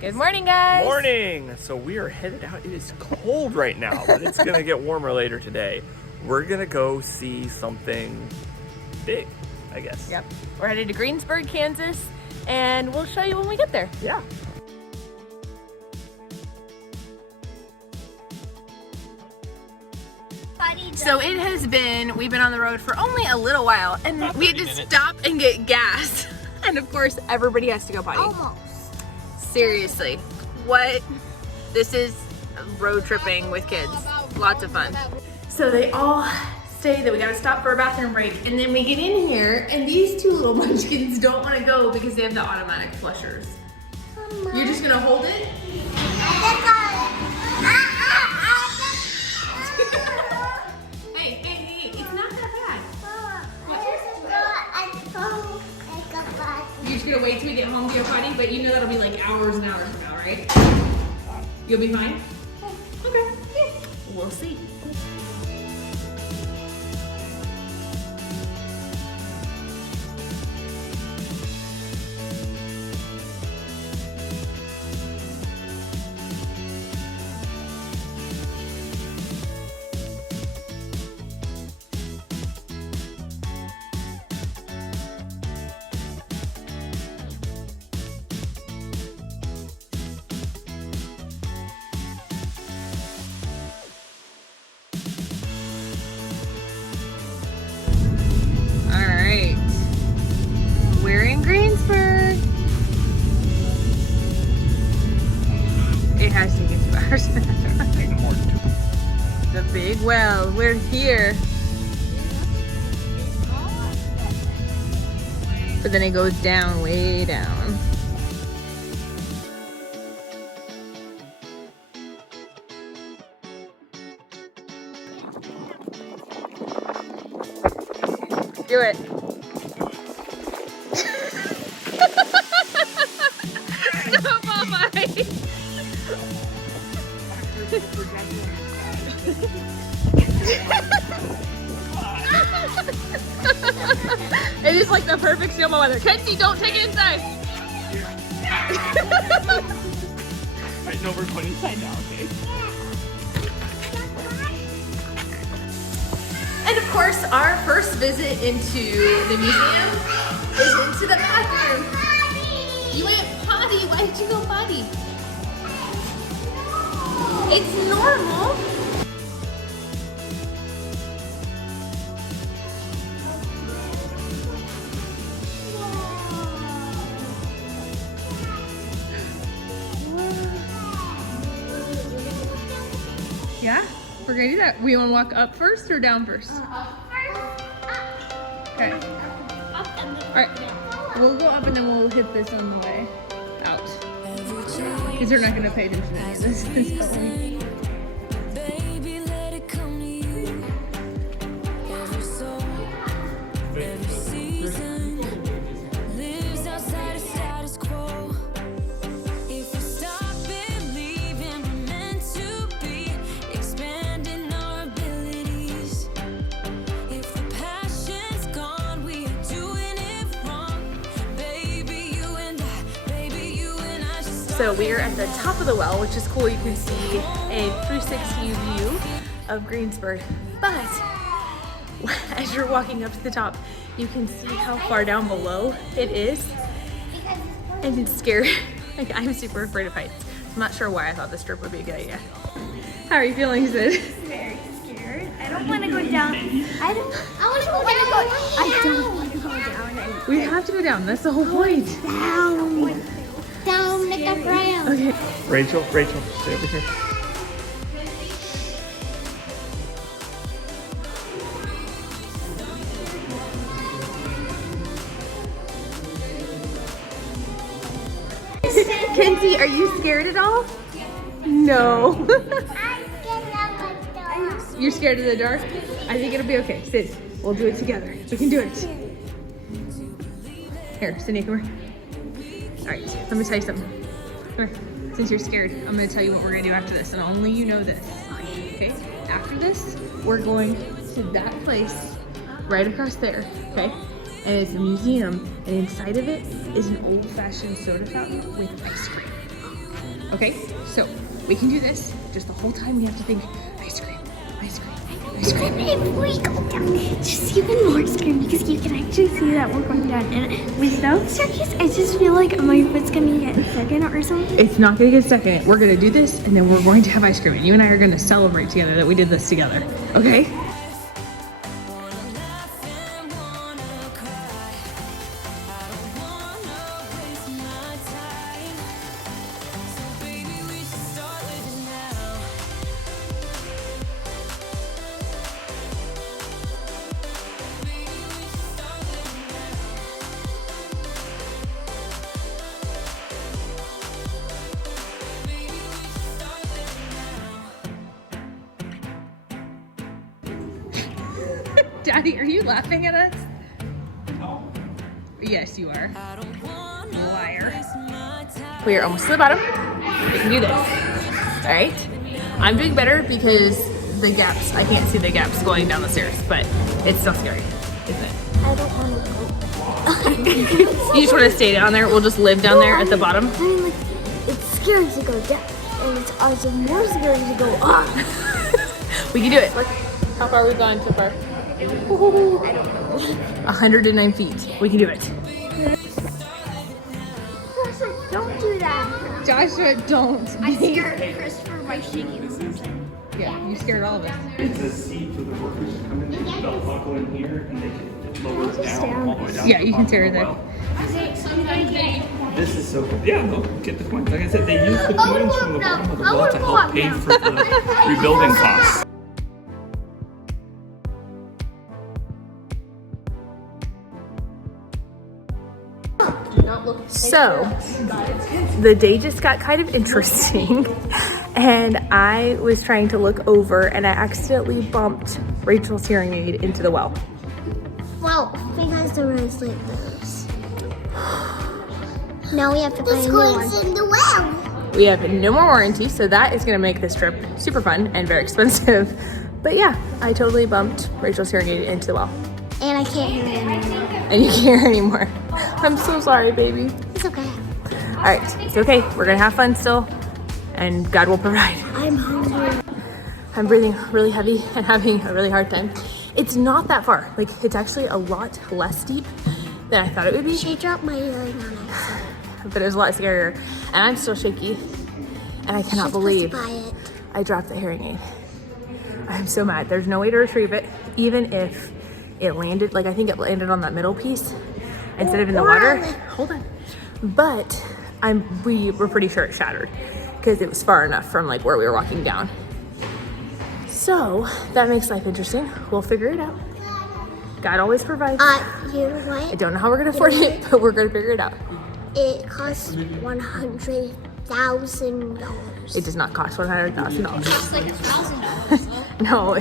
Good morning, guys. Morning. So we are headed out. It is cold right now, but it's gonna get warmer later today. We're gonna go see something big, I guess. Yep. We're headed to Greensburg, Kansas, and we'll show you when we get there. Yeah. So it has been, we've been on the road for only a little while, and we had to stop and get gas. And of course, everybody has to go potty. Almost. Seriously, what? This is road tripping with kids. Lots of fun. So they all say that we gotta stop for a bathroom break, and then we get in here, and these two little munchkins don't wanna go because they have the automatic flushers. You're just gonna hold it? Hey, it's not that bad. You're just gonna wait till we get home to your potty, but you know that'll be like hours and hours from now, right? You'll be fine? Okay. We'll see. We're in Greensburg. It has taken 2 hours. The big well, we're here. But then it goes down, way down. Do it. It is like the perfect snowball weather. Kenzie, don't take it inside. Right, no, we're going inside now, okay? And of course, our first visit into the museum is into the bathroom. You went potty. Why did you go potty? It's normal. Yeah, we're gonna do that. We want to walk up first or down first? Okay. All right, we'll go up and then we'll hit this on the way out. Because they're not gonna pay attention to any of this. So we are at the top of the well, which is cool. You can see a 360 view of Greensburg. But as you're walking up to the top, you can see how far down below it is. And it's scary. Like, I'm super afraid of heights. I'm not sure why I thought this trip would be a good idea. How are you feeling, Sid? Very scared. I don't want to go down. I don't want to go down. We have to go down. That's the whole point. Down like a brown. Okay. Rachel, stay over here. Kenzie, are you scared at all? No. You're scared of the dark? I think it'll be okay. Sid, we'll do it together. We can do it. Here, Sydney, come here. All right, let me tell you something. Come here. Since you're scared, I'm gonna tell you what we're gonna do after this, and only you know this. Okay? After this, we're going to that place right across there, okay? And it's a museum, and inside of it is an old-fashioned soda fountain with ice cream. Okay, so we can do this. Just the whole time we have to think ice cream, ice cream, ice cream. If we go down, just even more scary because you can actually see that we're going down. And without staircase, I just feel like my foot's gonna get second or something. It's not gonna get second. We're gonna do this and then we're going to have ice cream. And you and I are gonna celebrate together that we did this together. Okay? Daddy, are you laughing at us? No. Yes, you are. Liar. We are almost to the bottom. We can do this. All right. I'm doing better because the gaps, I can't see the gaps going down the stairs, but it's still scary, isn't it? I don't want to go. You just want to stay down there? We'll just live down there at the bottom? I mean, like, it's scary to go down, and it's also more scary to go up. We can do it. Look, how far are we gone so far? 109 feet. We can do it. Joshua, don't do that. Joshua, don't. I scared Christopher by shaking something. Yeah, you scared all of us. It's a seat for the workers to come in. They'll buckle in here and they can lower it down all the way down. Yeah, you can stare there. This is so cool. Yeah, they'll get the coins. Like I said, they use the coins from the bottom of the well to help pay for the rebuilding costs. So, the day just got kind of interesting and I was trying to look over and I accidentally bumped Rachel's hearing aid into the well. Well, because the road's like this. Now we have to find a new one. In the well. We have no more warranty, so that is going to make this trip super fun and very expensive. But yeah, I totally bumped Rachel's hearing aid into the well. And I can't hear it anymore. And you can't hear anymore. I'm so sorry, baby. It's okay. All right, it's okay. We're gonna have fun still, and God will provide. I'm hungry. I'm breathing really heavy and having a really hard time. It's not that far. Like, it's actually a lot less steep than I thought it would be. She dropped my earring on it. But it was a lot scarier. And I'm still shaky. And I cannot believe I dropped the hearing aid. I'm so mad. There's no way to retrieve it, even if it landed, like I think it landed on that middle piece instead of in the water. Hold on. But we were pretty sure it shattered because it was far enough from like where we were walking down. So that makes life interesting. We'll figure it out. God always provides. You know what? I don't know how we're gonna afford it, but we're gonna figure it out. It costs $100,000. It does not cost $100,000. It's like $1,000. No,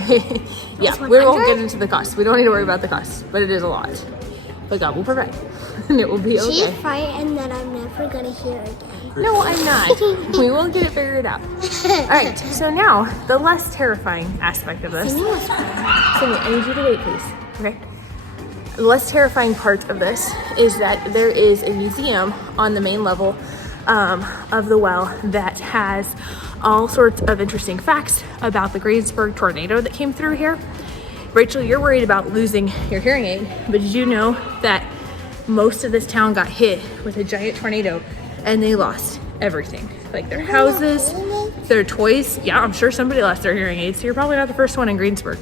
yeah, we won't get into the cost. We don't need to worry about the cost, but it is a lot. But God will provide, and it will be okay. She's frightened that I'm never gonna hear again. No, I'm not. We will get it figured out. All right, so now the less terrifying aspect of this. Cindy, I need you to wait, please. Okay. The less terrifying part of this is that there is a museum on the main level of the well that has all sorts of interesting facts about the Greensburg tornado that came through here. Rachel, you're worried about losing your hearing aid, but did you know that most of this town got hit with a giant tornado and they lost everything? Like their houses, their toys. Yeah, I'm sure somebody lost their hearing aids, so you're probably not the first one in Greensburg.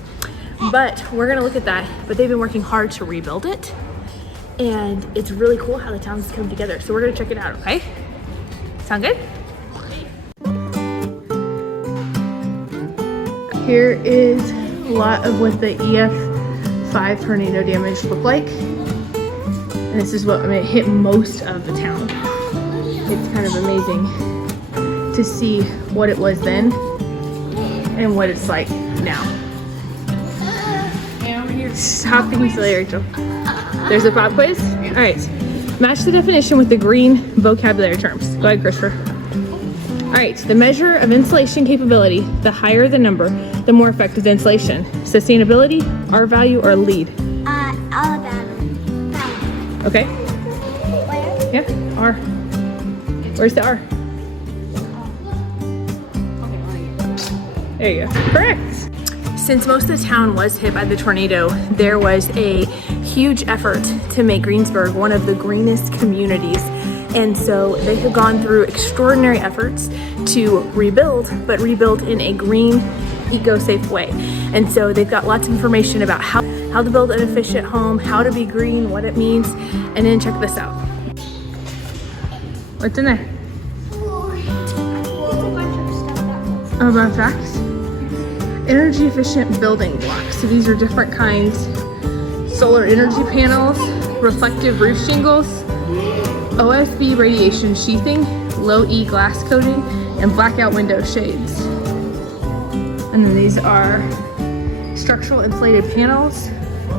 But we're gonna look at that, but they've been working hard to rebuild it. And it's really cool how the town's come together. So we're gonna check it out, okay? Sound good? Here is a lot of what the EF5 tornado damage looked like. And this is what it hit most of the town. It's kind of amazing to see what it was then and what it's like now. Stop being silly, Rachel. There's a pop quiz. All right. Match the definition with the green vocabulary terms. Go ahead, Christopher. All right. The measure of insulation capability, the higher the number, the more effective the insulation. Sustainability, R value, or lead? Alabama. Okay. Where? Yeah, R. Where's the R? There you go. Correct. Since most of the town was hit by the tornado, there was a huge effort to make Greensburg one of the greenest communities. And so they have gone through extraordinary efforts to rebuild, but rebuild in a green, eco-safe way. And so they've got lots of information about how to build an efficient home, how to be green, what it means, and then check this out. What's in there? A bunch of facts. Energy efficient building blocks. So these are different kinds. Solar energy panels, reflective roof shingles, OSB radiation sheathing, low E glass coating, and blackout window shades. And then these are structural insulated panels,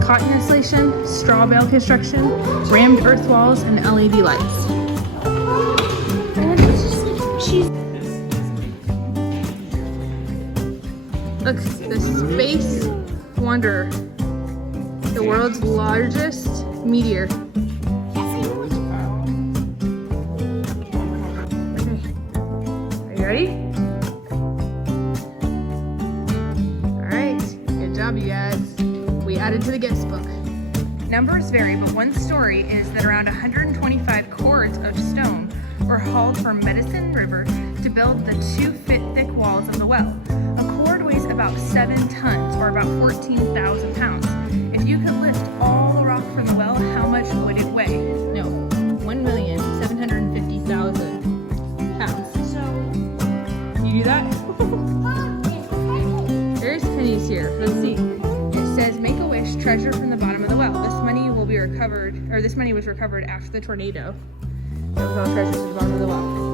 cotton insulation, straw bale construction, rammed earth walls, and LED lights. Look, the Space Wonder, the world's largest meteor. Okay, are you ready? All right, good job, you guys. We added to the guest book. Numbers vary, but one story is that around 125 cords of stone were hauled from Medicine River to build the 2-foot thick walls of the well. A cord weighs about 7 tons, or about 14,000 pounds. If you could lift all the rock from the well, how much would it weigh? No, 1,750,000 pounds. So, you do that? There's pennies here. Let's see. It says, "Make a wish, treasure from the bottom of the well. This money will be recovered, or this money was recovered after the tornado. It was all treasures at the bottom of the well."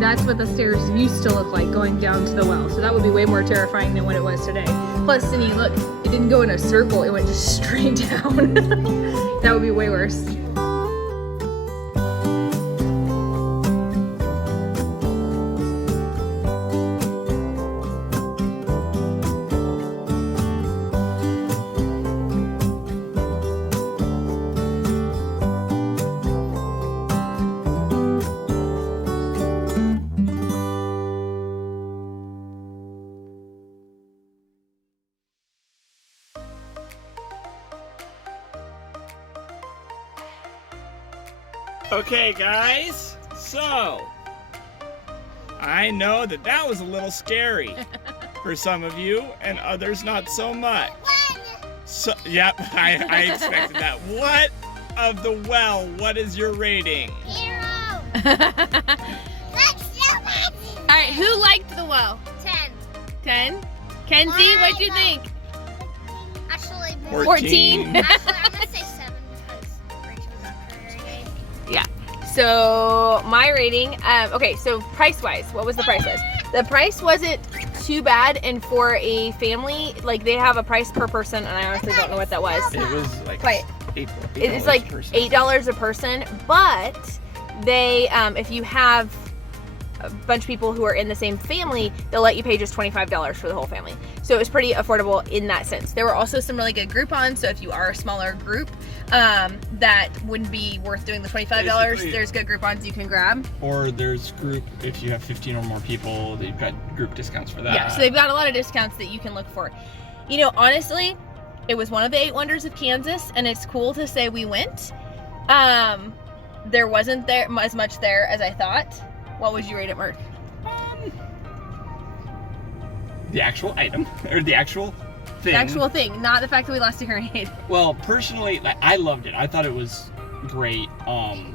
That's what the stairs used to look like going down to the well. So that would be way more terrifying than what it was today. Plus, Cindy, look, it didn't go in a circle. It went just straight down. That would be way worse. Okay, guys, so I know that was a little scary for some of you and others not so much. So, yep, I expected that. What of the well, what is your rating? 0. That's so bad. All right, who liked the well? 10. 10? Kenzie, what'd you think? Actually, 14. Actually, I'm gonna say 7 because Rachel was up for her rating. Yeah. So my rating, okay, so price-wise, what was the price list? The price wasn't too bad, and for a family, like they have a price per person, and I honestly don't know what that was. It was like Quite. It's like $8 a person, but they, if you have a bunch of people who are in the same family, they'll let you pay just $25 for the whole family. So it was pretty affordable in that sense. There were also some really good Groupons, so if you are a smaller group, that wouldn't be worth doing the $25. Basically, there's good Groupons you can grab. Or there's group, if you have 15 or more people, they've got group discounts for that. Yeah, so they've got a lot of discounts that you can look for. You know, honestly, it was one of the 8 wonders of Kansas, and it's cool to say we went. There wasn't there as much there as I thought. What would you rate it, Mark? The actual item, or the actual thing. The actual thing, not the fact that we lost a hearing aid. Well, personally, I loved it. I thought it was great. The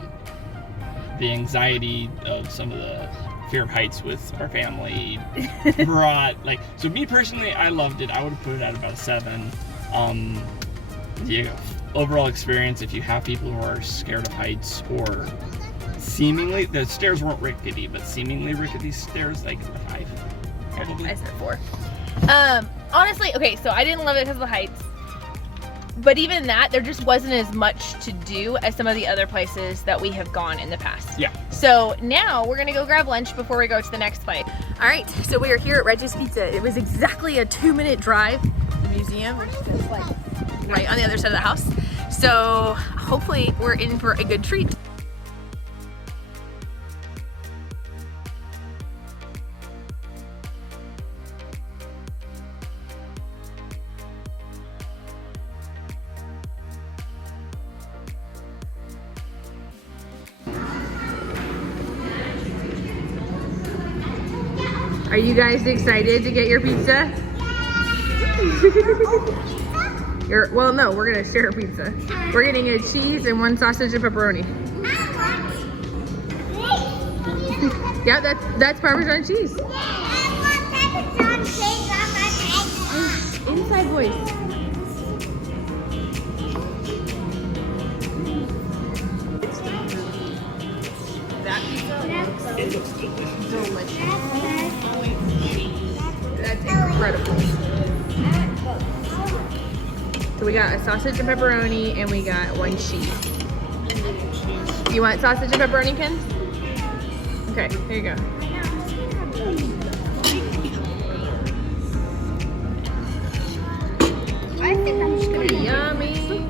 anxiety of some of the fear of heights with our family brought, so me personally, I loved it. I would have put it at about a 7. The overall experience, if you have people who are scared of heights or seemingly, the stairs weren't rickety, but seemingly rickety stairs, like a 5, probably. I said 4. Honestly, okay, so I didn't love it because of the heights, but even that, there just wasn't as much to do as some of the other places that we have gone in the past. Yeah. So now we're gonna go grab lunch before we go to the next place. All right, so we are here at Regis Pizza. It was exactly a 2-minute drive to the museum, which is just like right on the other side of the house. So hopefully we're in for a good treat. Are you guys excited to get your pizza? Well, no, we're gonna share a pizza. We're getting a cheese and 1 sausage and pepperoni. Yeah, that's Parmesan cheese. Inside voice. That pizza? It looks delicious. Delicious. That's incredible. So we got a sausage and pepperoni, and we got 1 cheese. You want sausage and pepperoni, Ken? Okay, here you go. I think I'm just gonna Yummy.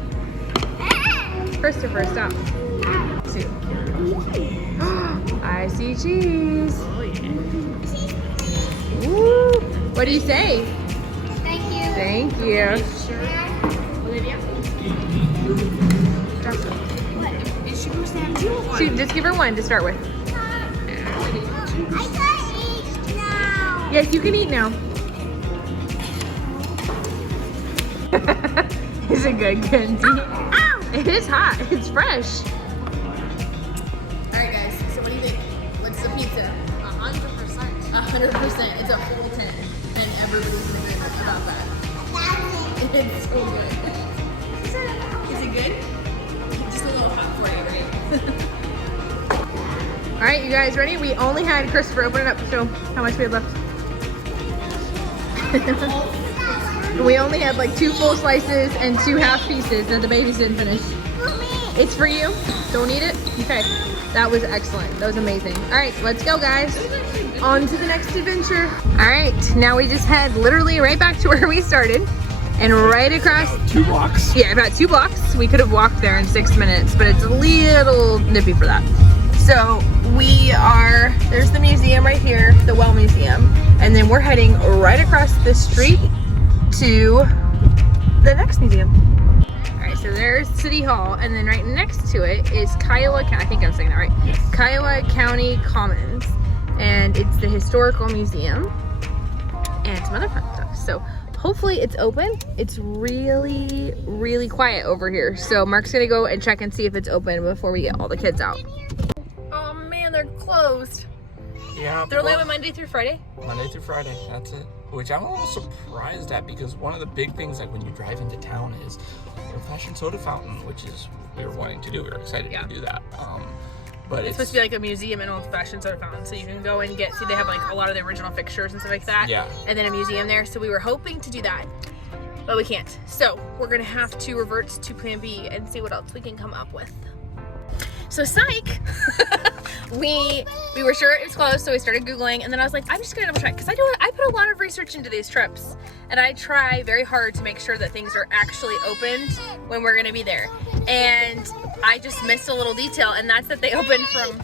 Christopher, stop. 2. I see cheese. Woo. What do you say? Thank you. Thank you. Olivia? Is she supposed to have 2? Just give her 1 to start with. I gotta eat now. Yes, you can eat now. Is it good, Kenzie? Ow! It is hot. It's fresh. All right, guys. So what do you think? What's the pizza? 100%. 100%. It's a whole 10, and everybody's in agreement about that. It's so good. Is it good? Just a little hot for you, right? All right, you guys ready? We only had Christopher open it up to show how much we had left. We only had like 2 full slices and 2 half pieces that the babies didn't finish. It's for you. Don't eat it? Okay. That was excellent. That was amazing. All right, let's go, guys. On to the next adventure. All right, now we just head literally right back to where we started. And right across, 2 blocks. yeah, about 2 blocks. We could have walked there in 6 minutes, but it's a little nippy for that. So there's the museum right here, the Well Museum. And then we're heading right across the street to the next museum. All right, so there's City Hall, and then right next to it is Kiowa, I think I'm saying that right, Yes. Kiowa County Commons. And it's the Historical Museum and some other fun stuff. So hopefully it's open. It's really, really quiet over here. So Mark's gonna go and check and see if it's open before we get all the kids out. Oh man, they're closed. Yeah. They're only open Monday through Friday? Monday through Friday, that's it. Which I'm a little surprised at, because one of the big things, like when you drive into town, is old-fashioned soda fountain, which is we were wanting to do. We were excited to do that. But It's supposed to be like a museum and old-fashioned soda fountain, so you can go and see they have like a lot of the original fixtures and stuff like that. Yeah. And then a museum there, so we were hoping to do that, but we can't. So we're gonna have to revert to Plan B and see what else we can come up with. So psych, we were sure it was closed, so we started Googling, and then I was like, I'm just gonna double check, because I put a lot of research into these trips, and I try very hard to make sure that things are actually opened when we're gonna be there. And I just missed a little detail, and that's that they opened from,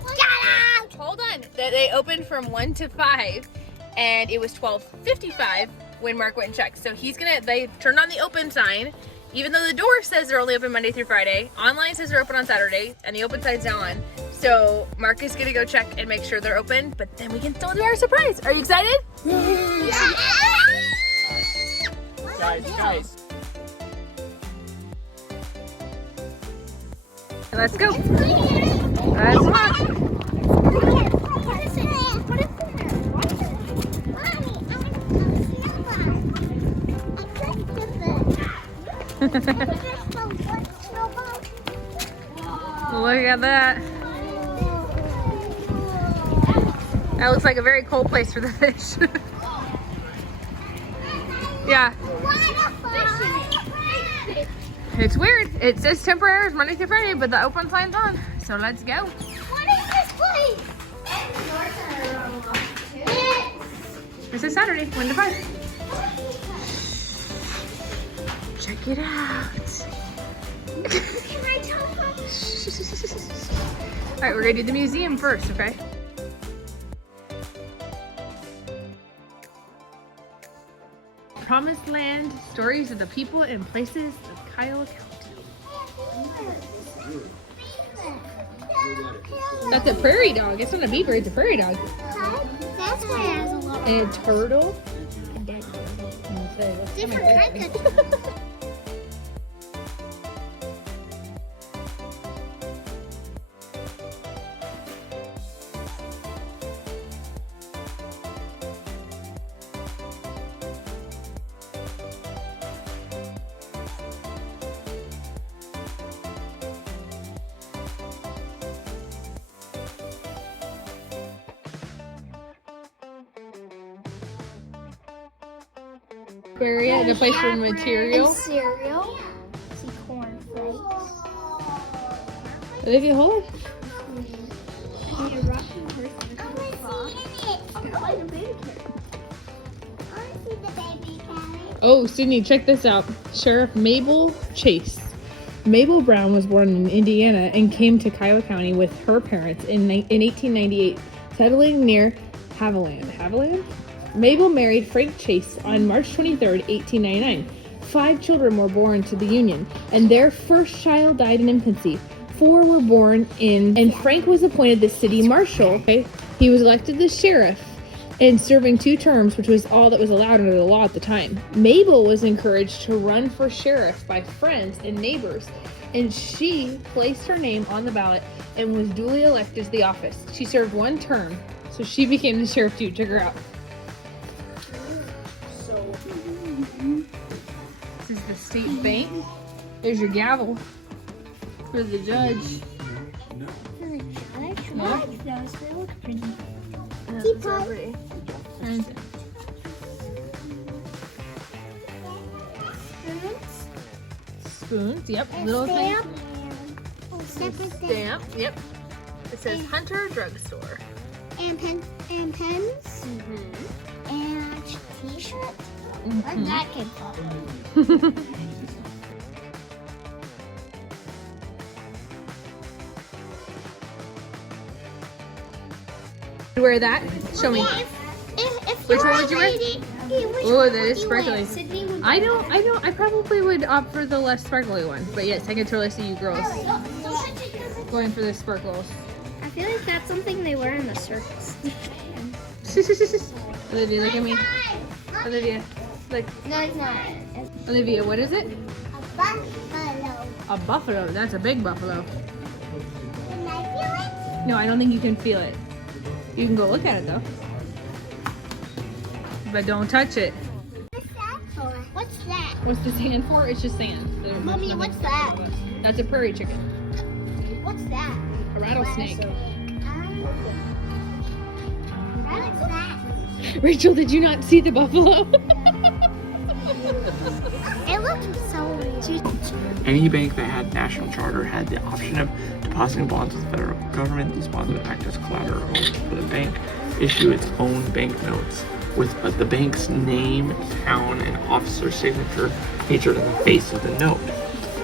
hold on, that they opened from 1 to 5, and it was 12:55 when Mark went and checked. So they turned on the open sign, even though the door says they're only open Monday through Friday. Online says they're open on Saturday, and the open sign's now on. So Mark is gonna go check and make sure they're open, but then we can still do our surprise. Are you excited? Yeah. Guys. Let's go. Let's walk. What is it? What is it? Look at that. That looks like a very cold place for the fish. Yeah. It's weird. It says temporary hours Monday through Friday, but the open sign's on. So let's go. What is this place? This is Saturday, 1 to 5. Check it out. Can I tell her? All right, we're gonna do the museum first, okay? Promised Land, stories of the people and places of Kiowa County. That's a prairie dog. It's not a beaver, it's a prairie dog. That's why it has a lot And a turtle. of different kinds of. Area and a place for material. And cereal. See cornflakes. Olivia, hold on. And a rocking horse and a frog. Oh, the baby carrot. I want to see the baby carrot. Oh, Sydney, check this out. Sheriff Mabel Chase. Mabel Brown was born in Indiana and came to Kiowa County with her parents in 1898, settling near Haviland? Mabel married Frank Chase on March 23, 1899. 5 children were born to the union, and their first child died in infancy. 4 were born and Frank was appointed the city marshal. Okay? He was elected the sheriff and serving 2 terms, which was all that was allowed under the law at the time. Mabel was encouraged to run for sheriff by friends and neighbors, and she placed her name on the ballot and was duly elected to the office. She served 1 term, so she became the sheriff too. Check her out. This is the state bank. There's your gavel for the judge. I like those. They look pretty. That's so pretty. And spoons, yep. Little thing. Separate thing. Stamp, yep. It says Hunter Drugstore. And pens. Mm-hmm. And t-shirt. Where'd that came from? Wear that? Show me. If Which you're one would you wear? lady, Oh, that is sparkly. Sydney would I know. I probably would opt for the less sparkly one. But yes, I can totally see you girls going for the sparkles. I feel like that's something they wear in the circus. Olivia, look at me. Olivia, look. No, it's not. Olivia, what is it? A buffalo. A buffalo. That's a big buffalo. Can I feel it? No, I don't think you can feel it. You can go look at it though. But don't touch it. What's that for? What's that? What's the sand for? It's just sand. There's Mommy, nothing what's to that? it. That's a prairie chicken. What's that? A rattlesnake. What's that? Rachel, did you not see the buffalo? It looked so cute. Any bank that had national charter had the option of depositing bonds with the federal government. These bonds would act as collateral for the bank, issue its own banknotes with the bank's name, town, and officer's signature featured on the face of the note.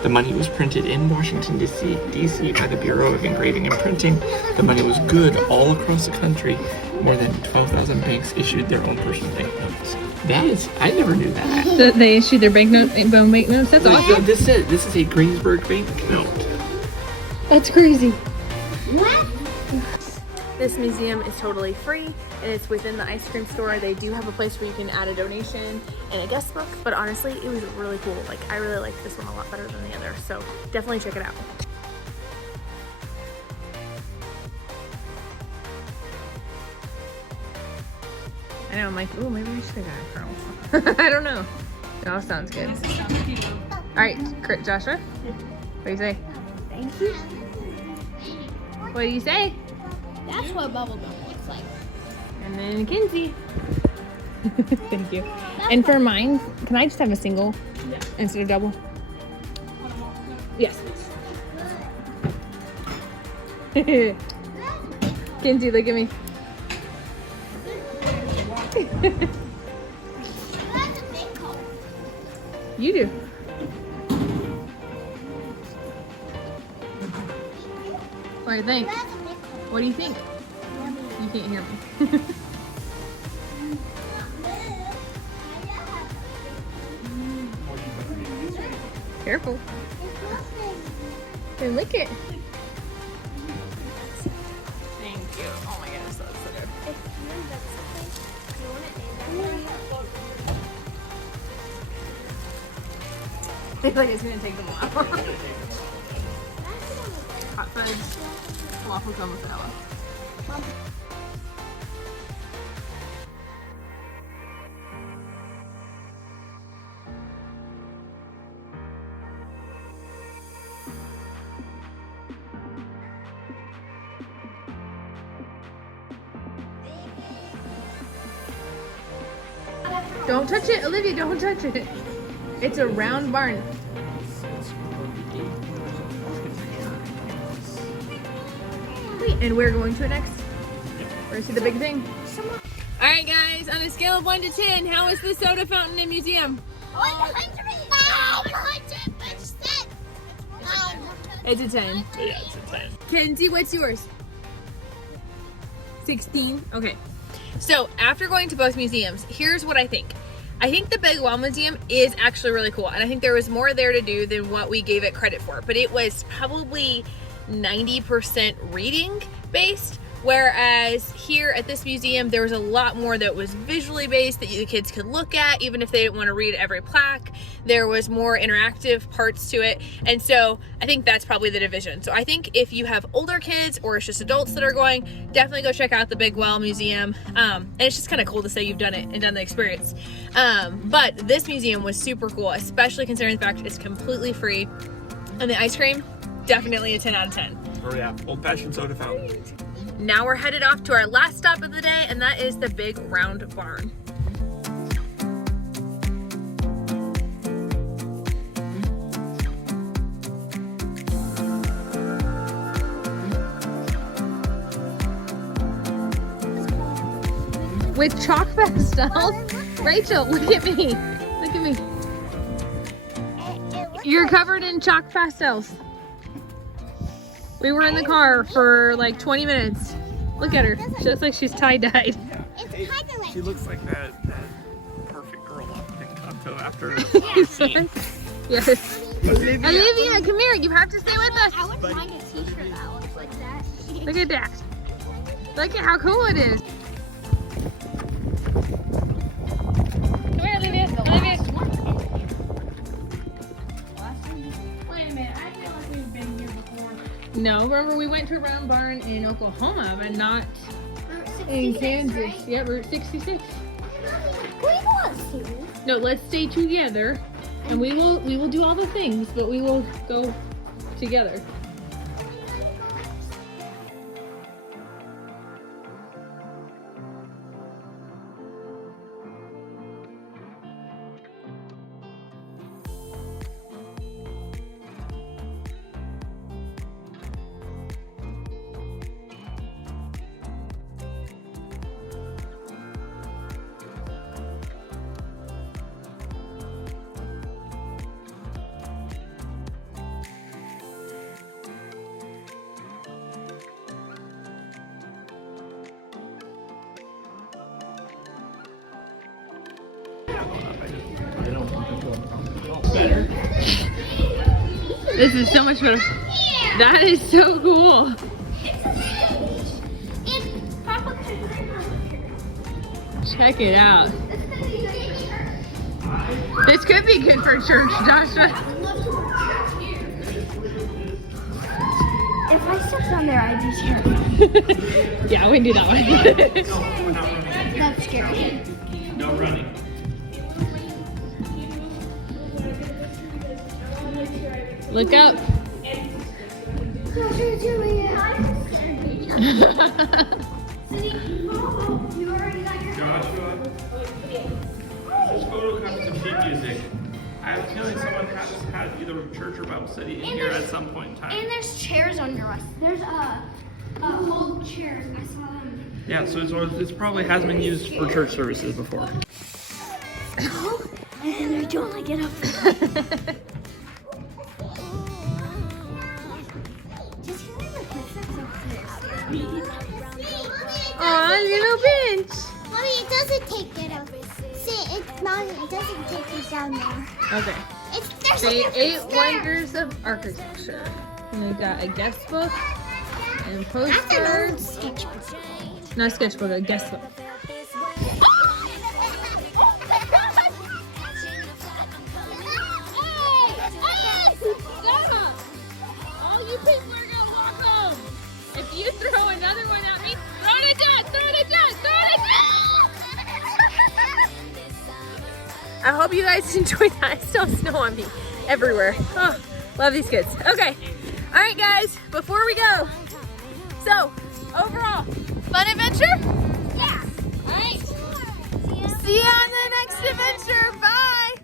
The money was printed in Washington, D.C. by the Bureau of Engraving and Printing. The money was good all across the country. More than 12,000 banks issued their own personal banknotes. That is, I never knew that. So they issued their banknotes. That's awesome. This is a Greensburg banknote. That's crazy. What? This museum is totally free and it's within the ice cream store. They do have a place where you can add a donation and a guest book, but honestly, it was really cool. Like, I really liked this one a lot better than the other, so definitely check it out. I know, I'm like, ooh, maybe we should have got a kernel. I don't know. It all sounds good. All right, Joshua, what do you say? Thank you. What do you say? That's what bubblegum looks like. And then Kinsey. Thank you. And for mine, can I just have a single instead of double? Yes, please. Kinsey, look at me. You do. What do you think? What do you think? You can't hear me. Careful. And lick it. Thank you. Oh my goodness, that's so good. I feel like it's gonna take them a while. Hot fudge, waffle cone with vanilla. Don't touch it, Olivia, don't touch it. It's a round barn. And we're going to it next. We're going to see the big thing. Alright guys, on a scale of 1 to 10, how is the soda fountain and museum? 100%. It's a 10. Yeah, it's a 10. Kenzie, what's yours? 16? Okay. So after going to both museums, here's what I think. I think the Big Well Museum is actually really cool, and I think there was more there to do than what we gave it credit for, but it was probably 90% reading based, whereas here at this museum there was a lot more that was visually based that the kids could look at even if they didn't want to read every plaque. There was more interactive parts to it, and so I think that's probably the division. So I think if you have older kids or it's just adults that are going, definitely go check out the Big Well Museum, and it's just kind of cool to say you've done it and done the experience. But this museum was super cool, especially considering the fact it's completely free, and the ice cream, definitely a 10 out of 10. Oh yeah, old-fashioned soda fountain. Now we're headed off to our last stop of the day, and that is the big round barn. With chalk pastels? Rachel, look at me. Look at me. You're covered in chalk pastels. We were in the car for like 20 minutes. Look at her. She looks like she's tie-dyed. She looks like that perfect girl off Encanto after. Yes. Olivia, come here. You have to stay with us. I wouldn't mind a t-shirt that looks like that. Look at that. Look at how cool it is. Come here, Olivia. Olivia. Wait a minute. I feel like we've been here before. No, remember we went to a round barn in Oklahoma, but not in Kansas. Right? Yeah, Route 66. Can we go out soon? No, let's stay together, and we will do all the things, but we will go together. Better. This is so much fun. That is so cool. Check it out. This could be good for church, Joshua. If I stepped on there, I'd be terrified. Yeah, we can do that one. That's scary. No running. Look up. Joshua, this photo comes to sheet music. I have a feeling someone has had either church or Bible study in here at some point in time. And there's chairs under us. There's whole chairs. I saw them. Yeah, so this probably has been used for church services before. And I don't like it up there. Just hear the footsteps little bench. Mommy, it doesn't take it up. See, it's not. It doesn't take it down there. Okay. There's The like a 8 stair. Wonders of Architecture. And we got a guest book and That's an old postcards. sketchbook. Not a sketchbook, a guest book. All you people are gonna walk home. If you throw another one at me, throw it at Dad, throw it at Dad, throw it at Dad! I hope you guys enjoyed that. I still have snow on me everywhere. Oh, love these kids. Okay. All right, guys, before we go. So, overall, fun adventure? Yeah. All right. See you on the next adventure. Bye.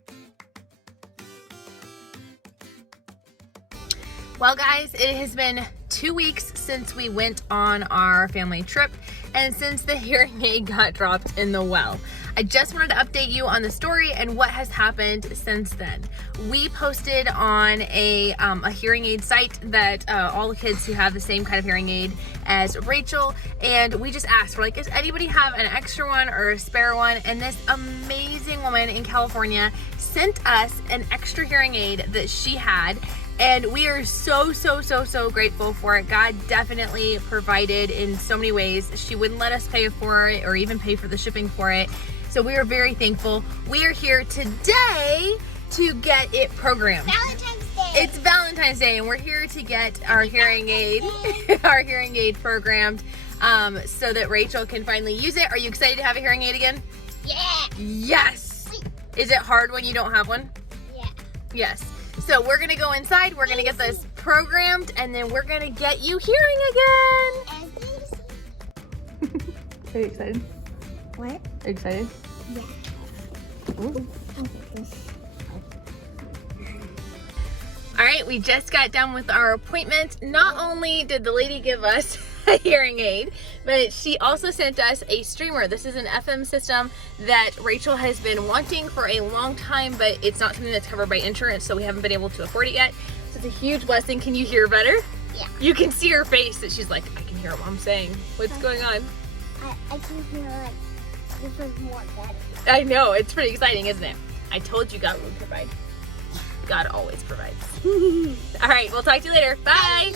Well, guys, it has been 2 weeks since we went on our family trip and since the hearing aid got dropped in the well. I just wanted to update you on the story and what has happened since then. We posted on a hearing aid site that all the kids who have the same kind of hearing aid as Rachel, and we just asked, we're like, does anybody have an extra one or a spare one? And this amazing woman in California sent us an extra hearing aid that she had. And we are so grateful for it. God definitely provided in so many ways. She wouldn't let us pay for it or even pay for the shipping for it. So we are very thankful. We are here today to get it programmed. Valentine's Day. It's Valentine's Day and we're here to get our hearing aid, our hearing aid programmed so that Rachel can finally use it. Are you excited to have a hearing aid again? Yeah. Yes. Is it hard when you don't have one? Yeah. Yes. So we're gonna go inside, we're gonna get this programmed, and then we're gonna get you hearing again. Are you excited? What? Are you excited? Yeah. Ooh. All right, we just got done with our appointment. Not only did the lady give us a hearing aid, but she also sent us a streamer. This is an FM system that Rachel has been wanting for a long time, but it's not something that's covered by insurance, so we haven't been able to afford it yet. So it's a huge blessing. Can you hear better? Yeah. You can see her face that she's like, I can hear what I'm saying. What's going on? I can hear like this was more better. I know, it's pretty exciting, isn't it? I told you God would provide. God always provides. All right, we'll talk to you later. Bye.